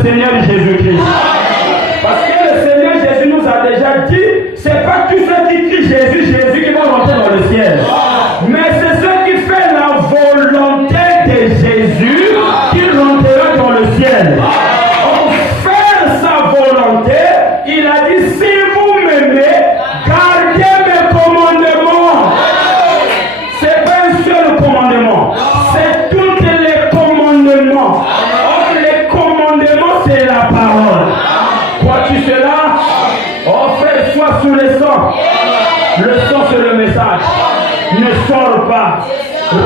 le Seigneur Jésus-Christ. Parce que le Seigneur Jésus nous a déjà dit, c'est pas tous ceux qui crient Jésus, Jésus qui vont rentrer dans le ciel. Mais c'est ceux qui font la volonté de Jésus qui rentreront dans le ciel. Pour faire sa volonté, il a dit, si vous m'aimez, gardez mes commandements. C'est pas un seul commandement, c'est tous les commandements. Or, les commandements, c'est la parole. Vois-tu cela? Oh frère, sois sous le sang. Le sang, c'est le message. Ne sors pas,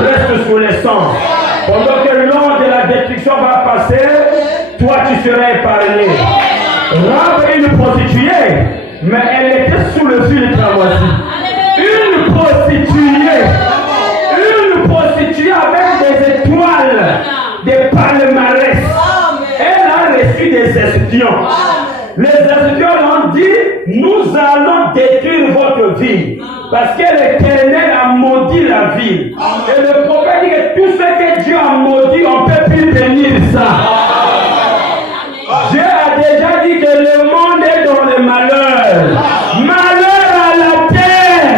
reste sous le sang. Pendant que l'ange de la destruction va passer, toi tu seras épargné. Rahab est une prostituée, mais elle était sous le filtre aussi. Une prostituée avec des étoiles, des palmarès. Elle a reçu des espions. Les espions ont dit, nous allons détruire votre ville. Parce que l'Éternel a maudit la ville. Et le prophète dit que tout ce que Dieu a maudit, on ne peut plus bénir ça. Dieu a déjà dit que le monde est dans le malheur. Malheur à la terre.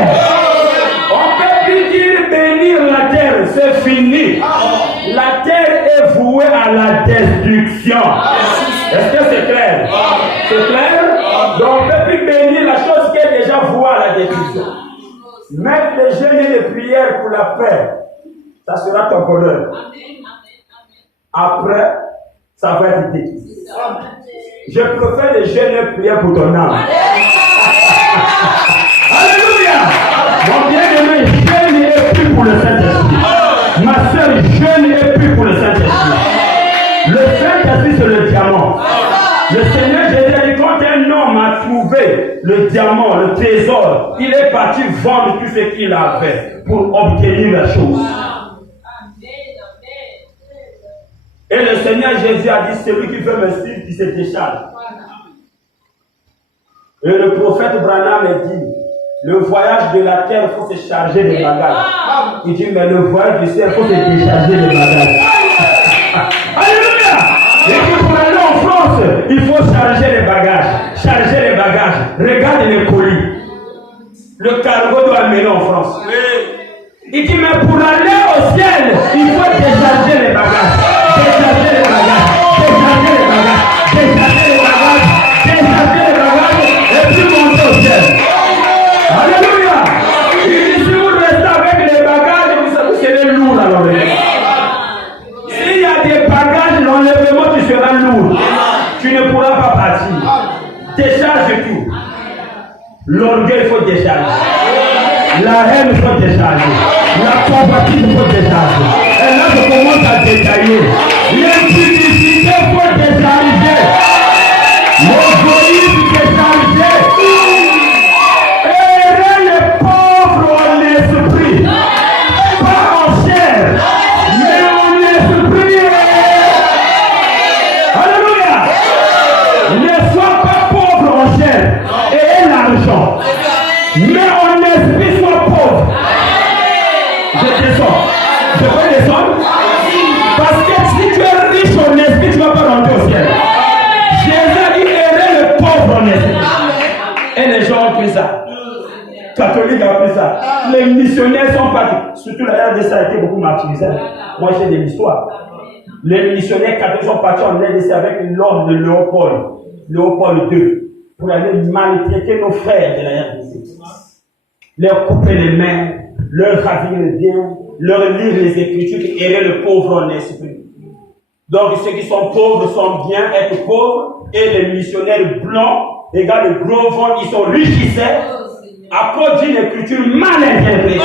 On ne peut plus dire bénir la terre, c'est fini. La terre est vouée à la destruction. Est-ce que c'est clair? C'est clair? Donc on ne peut plus bénir la chose qui est déjà vouée à la destruction. Mettre les jeûnes et les prières pour la paix, ça sera ton bonheur. Après, ça va être détruit. Je préfère les jeûnes et les prières pour ton âme. Alléluia! Mon bien-aimé, jeûne et prie pour le Saint-Esprit. Ma soeur, jeûne et prie pour le Saint-Esprit. Le Saint-Esprit, c'est le diamant. Le Seigneur Jésus a dit, quand un homme a trouvé le diamant, le trésor, il est parti vendre tout ce qu'il avait pour obtenir la chose. Et le Seigneur Jésus a dit, celui qui veut me suivre, qui se décharge. Et le prophète Branham a dit, le voyage de la terre, il faut se charger des bagages. Il dit, mais le voyage du ciel, il faut se décharger des bagages. Alléluia! Et puis pour aller en France, il faut charger les bagages. Charger les bagages. Regarde les colis. Le cargo doit amener en France. Il dit, mais pour aller au ciel, il faut décharger les bagages. Décharger les bagages. Décharger les bagages. Décharger les bagages. Décharger les bagages. Et puis monter au ciel. Alléluia. Il dit, si vous restez avec les bagages, vous serez lourd à l'enlèvement. S'il y a des bagages, l'enlèvement, tu seras lourd. Tu ne pourras pas partir. Décharge tout. L'orgueil, il faut décharger. La haine, il faut décharger. La convoitise, il faut décharger. Et là, je commence à détailler. L'impudicité, il faut décharger. L'égoïsme, décharger. Errer les pauvres en esprit. Pas en chair, mais en esprit. Alléluia. Ne sois pas pauvre en chair et l'argent. Mais en esprit, sois pauvre. Je descends. Je peux descendre? Parce que si tu es riche en esprit, tu ne vas pas rentrer au ciel. Jésus a dit errer le pauvre en esprit. Et les gens ont pris ça. Catholiques ont pris ça. Les missionnaires sont partis. Surtout la RDC a été beaucoup martyrisée. Moi j'ai de l'histoire. Les missionnaires catholiques sont partis en RDC avec l'ordre de Léopold II, pour aller maltraiter nos frères de la RDC. Leur couper les mains, leur ravir les biens, leur lire les Écritures et errer le pauvre en esprit. Donc ceux qui sont pauvres sont bien être pauvres, et les missionnaires blancs, regarde le gros ventre, ils sont richissés à cause d'une écriture mal interprétée.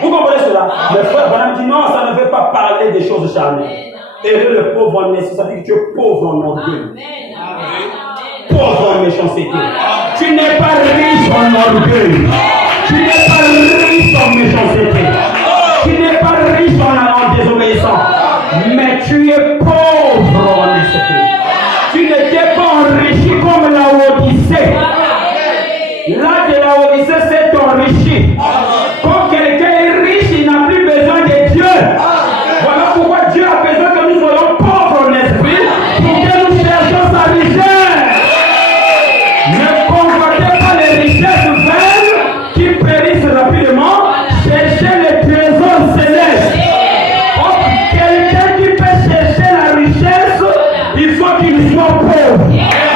Vous comprenez cela? Le frère Branham dit non, ça ne veut pas parler des choses charnelles. Errer le pauvre en esprit, ça veut dire que tu es pauvre en orgueil. Pauvre en méchanceté. Tu n'es pas riche en orgueil. Tu n'es pas riche en méchanceté. Tu n'es pas riche en désobéissance. Mais tu es pauvre en esprit. Tu n'étais pas enrichi comme la Odyssée. Là de la Odyssée s'est enrichi. Quand quelqu'un est riche, il n'a plus besoin de Dieu. Voilà pourquoi Dieu a besoin que nous soyons pauvres en esprit pour que nous pauvre.